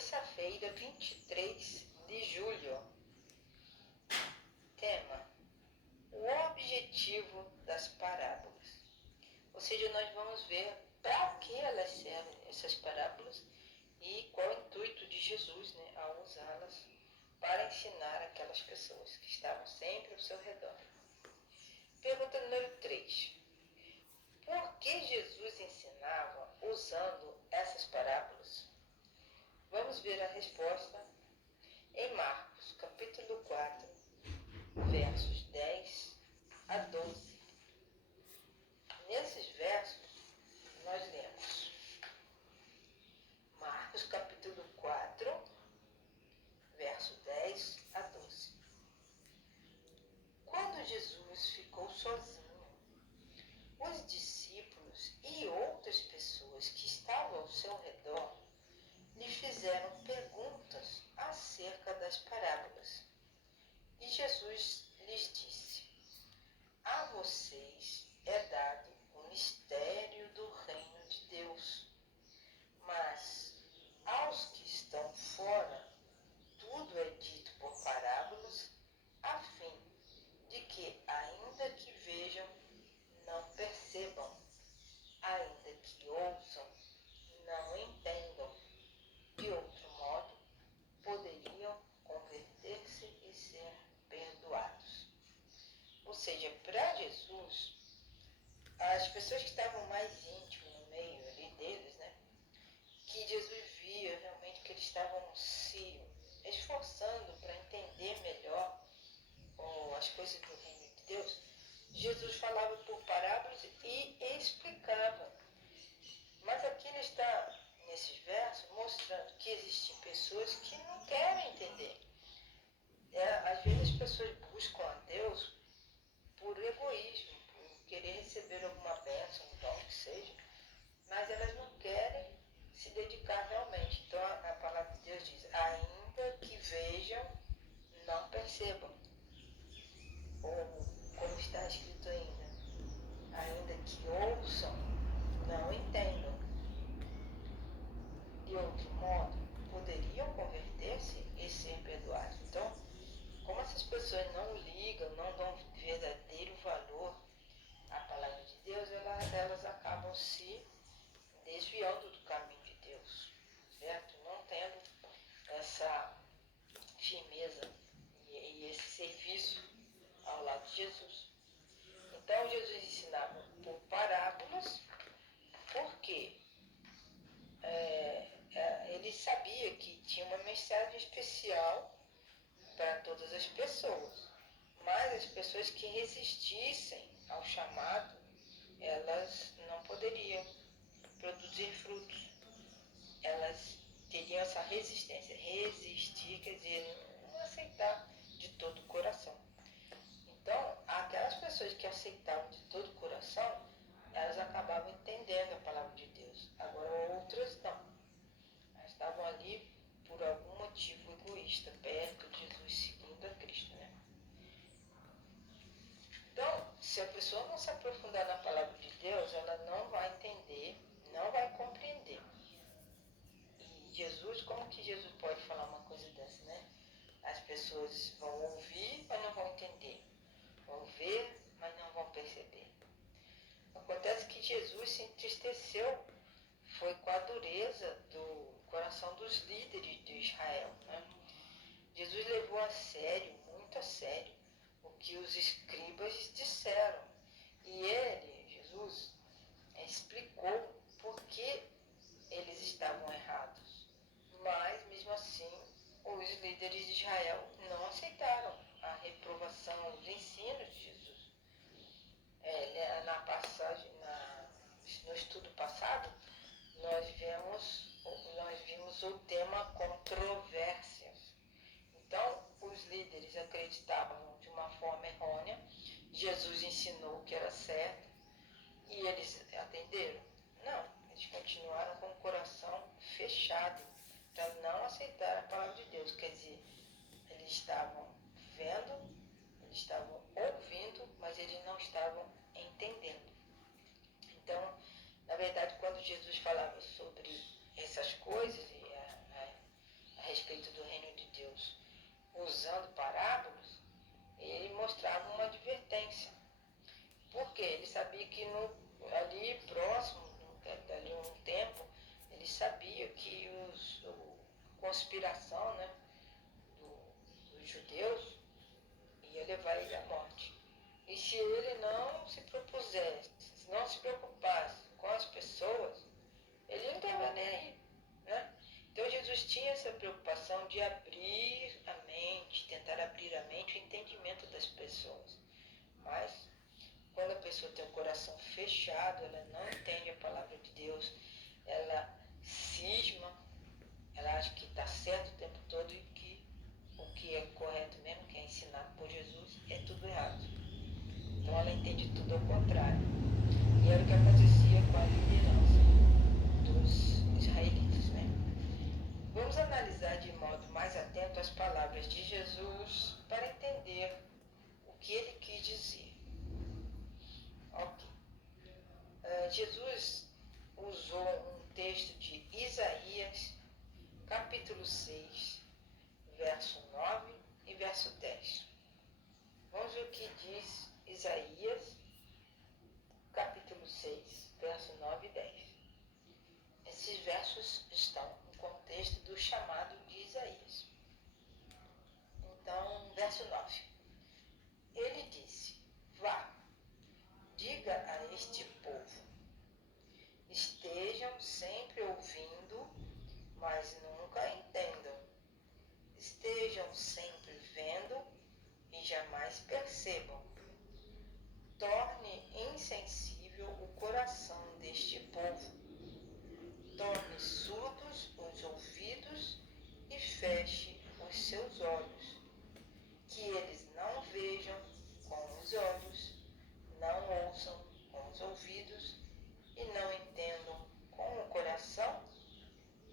terça-feira, 23 de julho. Tema: o objetivo das parábolas. Ou seja, nós vamos ver para que elas servem, essas parábolas, e qual o intuito de Jesus, ao usá-las para ensinar aquelas pessoas que estavam sempre ao seu redor. Pergunta número 3. Por que Jesus ensinava usando essas parábolas? Vamos ver a resposta em Marcos, capítulo 4, versos 10 a 12. Nesses versos, nós lemos Marcos, capítulo 4, verso 10 a 12. Quando Jesus ficou sozinho, os discípulos e outras pessoas que estavam ao seu redor lhe fizeram perguntas acerca das parábolas. E Jesus lhes disse: a vocês é dado o mistério do reino de Deus, mas aos que estão fora, tudo é dito por parábolas, a fim de que, ainda que vejam, não percebam, ainda que ouçam, não entendam. De outro modo, poderiam converter-se e ser perdoados. Ou seja, para Jesus, as pessoas que estavam mais íntimas no meio ali deles, que Jesus via realmente que eles estavam se esforçando para entender melhor as coisas do reino de Deus, Jesus falava por parábolas e explicava. Mas aqui ele está, nesses versos, mostrando que existem pessoas que não querem entender. Às vezes as pessoas buscam a Deus por egoísmo, por querer receber alguma bênção, um dom que seja, mas elas não querem se dedicar realmente. Então a palavra de Deus diz: ainda que vejam, não percebam. Ou como está escrito ainda que ouçam, não entendam. De outro modo, poderiam converter-se e ser perdoados. Então, como essas pessoas não ligam, não dão verdadeiro valor à palavra de Deus, elas acabam se desviando do caminho de Deus, certo? Não tendo essa firmeza e esse serviço ao lado de Jesus. Então, Jesus ensinava por parábolas, porque ele sabia que tinha uma mensagem especial para todas as pessoas, mas as pessoas que resistissem ao chamado, elas não poderiam produzir frutos. Elas teriam essa resistência. Resistir quer dizer não aceitar de todo o coração. Então, aquelas pessoas que aceitavam de todo o coração, elas acabavam entendendo a palavra de Deus. Agora, outras não. Elas estavam ali por algum motivo egoísta, perto de Jesus, seguindo a Cristo, Então, se a pessoa não se aprofundar na palavra de Deus, ela não vai entender, não vai compreender. E Jesus, como que Jesus pode falar uma coisa dessa, As pessoas vão ouvir, mas não vão entender. Vão ver, mas não vão perceber. Acontece que Jesus se entristeceu, foi com a dureza do coração dos líderes de Israel, Jesus levou a sério, muito a sério, o que os escribas disseram. E ele, Jesus, explicou por que eles estavam errados. Mas, mesmo assim, os líderes de Israel não aceitaram a reprovação, os ensinos de Jesus. Na passagem, no estudo passado, nós vimos o tema controvérsias. Então, os líderes acreditavam de uma forma errônea, Jesus ensinou que era certo, e eles atenderam? Não, eles continuaram com o coração fechado para não aceitar a palavra de Deus. Quer dizer, eles estavam vendo, eles estavam ouvindo, mas eles não estavam entendendo. Então, na verdade, quando Jesus falava sobre essas coisas, usando parábolas, ele mostrava uma advertência. Porque ele sabia que ali próximo, dali um tempo, ele sabia que a conspiração, né, dos judeus ia levar ele à morte. E se ele não se propusesse, se não se preocupasse com as pessoas, ele não estava nem aí, né? Então Jesus tinha essa preocupação de abrir a mente, tentar abrir a mente, o entendimento das pessoas. Mas quando a pessoa tem o coração fechado, ela não entende a palavra de Deus, ela cisma, ela acha que está certo o tempo todo e que o que é correto mesmo, que é ensinado por Jesus, é tudo errado. Então ela entende tudo ao contrário. E era o que acontecia com a liderança dos israelitas, né? Vamos analisar de modo mais atento as palavras de Jesus para entender o que ele quis dizer. Ok. Jesus usou um texto de Isaías, capítulo 6, verso 9 e verso 10. Vamos ver o que diz Isaías, capítulo 6, verso 9 e 10. Esses versos estão no contexto do chamado de Isaías. Então, verso 9. Ele disse: Vá, diga a este povo, estejam sempre ouvindo, mas nunca entendam. Estejam sempre vendo e jamais percebam. Torne insensível o coração deste povo. Torne surdos os ouvidos e feche os seus olhos, que eles não vejam com os olhos, não ouçam com os ouvidos e não entendam com o coração,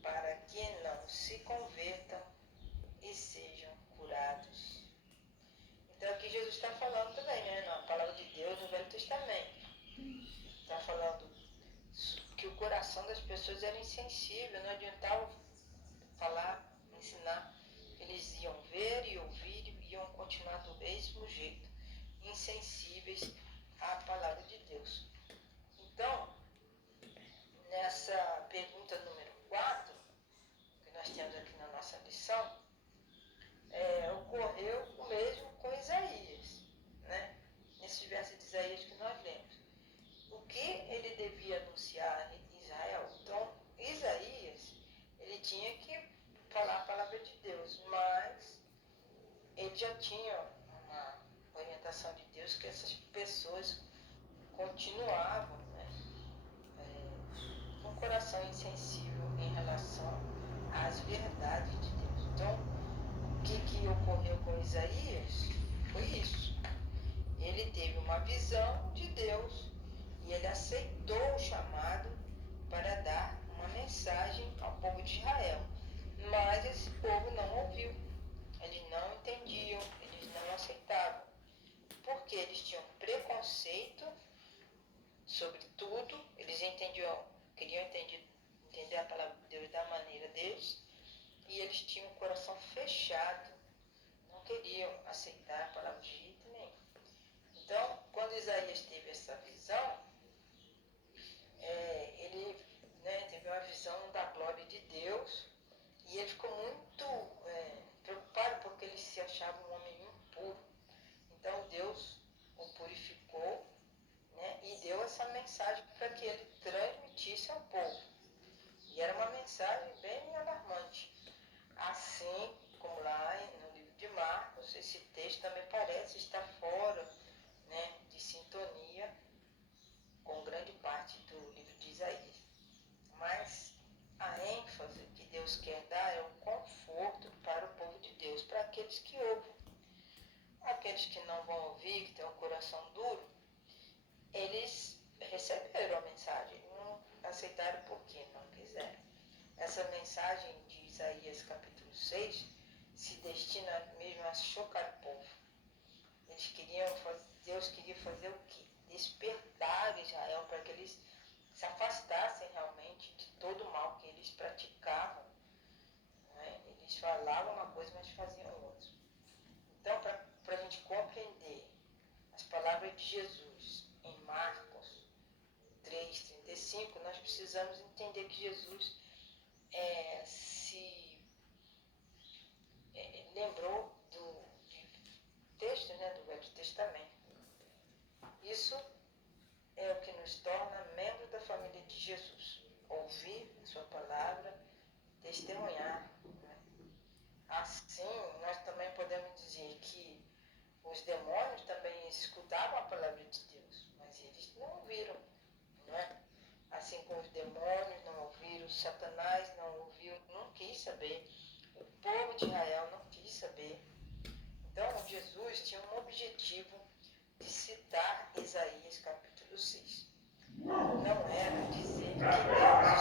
para que não se convertam e sejam curados. Então aqui Jesus está falando também, né, na palavra de Deus no Velho Testamento. Está falando que o coração das pessoas era insensível, não adiantava falar, ensinar. Eles iam ver e ouvir e iam continuar do mesmo jeito, insensíveis à palavra de Deus. Então, nessa pergunta número 4, que nós temos aqui na nossa lição, ocorreu o mesmo com Isaías, né? Nesses versos de Isaías que nós lemos. O que ele devia anunciar em Israel? Então, Isaías, ele tinha que falar a palavra de Deus, mas ele já tinha uma orientação de Deus que essas pessoas continuavam, né, com o coração insensível em relação às verdades de Deus. Então, o que ocorreu com Isaías foi isso. Ele teve uma visão de Deus e ele aceitou o chamado para dar uma mensagem ao povo de Israel. Mas esse povo não ouviu, eles não entendiam, eles não aceitavam, porque eles tinham preconceito sobre tudo, eles queriam entender a palavra de Deus da maneira deles, e eles tinham um coração fechado, não queriam aceitar a palavra de jeito nenhum. Então, quando Isaías teve essa visão, ele, né, teve uma visão da glória de Deus, e ele ficou muito preocupado porque ele se achava um homem impuro. Então Deus o purificou, né, e deu essa mensagem para que ele transmitisse ao povo. E era uma mensagem bem alarmante. Assim como lá no livro de Marcos, esse texto também parece estar fora, né, de sintonia com grande parte do livro de Isaías. Mas a ênfase que Deus quer dar é um conforto para o povo de Deus, para aqueles que ouvem. Aqueles que não vão ouvir, que têm o coração duro, eles receberam a mensagem, não aceitaram porque não quiseram. Essa mensagem de Isaías capítulo 6 se destina mesmo a chocar o povo. Deus queria fazer o quê? Despertar Israel para que eles se afastassem realmente de todo o mal que eles praticavam, né? Eles falavam uma coisa, mas faziam outra. palavra de Jesus em Marcos 3,35, nós precisamos entender que Jesus se lembrou do texto, do Velho Testamento. Isso é o que nos torna membro da família de Jesus. Ouvir a sua palavra, testemunhar. Assim, nós também podemos dizer que os demônios também escutavam a palavra de Deus, mas eles não ouviram, não é? Assim como os demônios não ouviram, Satanás não ouviu, não quis saber, o povo de Israel não quis saber. Então, Jesus tinha um objetivo de citar Isaías capítulo 6. Não era dizer que Deus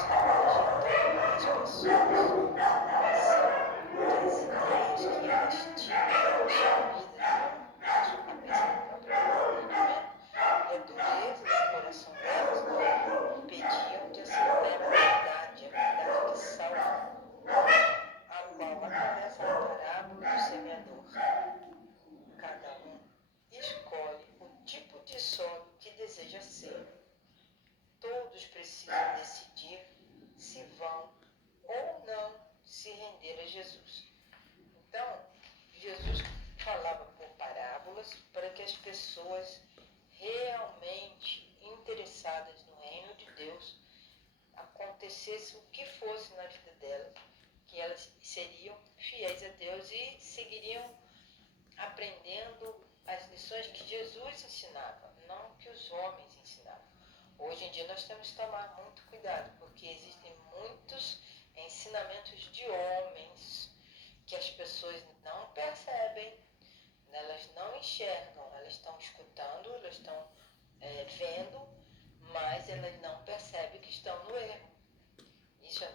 estava rejeitando as pessoas, mas sim que as ideias que elas tinham na sua vida, na sua cabeça, no próprio entendimento, e a dureza do coração delas impediam de aceitar a verdade que salva, a qual aparece a parábola do semeador. Cada um escolhe o tipo de solo que deseja ser. Todos precisam decidir se vão ou não se render a Jesus. Então, Jesus falava por parábolas para que as pessoas realmente interessadas no reino de Deus, acontecesse o que fosse na vida delas, que elas seriam fiéis a Deus e seguiriam aprendendo as lições que Jesus ensinava, não que os homens ensinavam. Hoje em dia nós temos que tomar muito cuidado, porque existem muitos ensinamentos de homens que as pessoas não percebem, elas não enxergam, elas estão escutando, elas estão vendo, mas elas não percebem que estão no erro. Isso é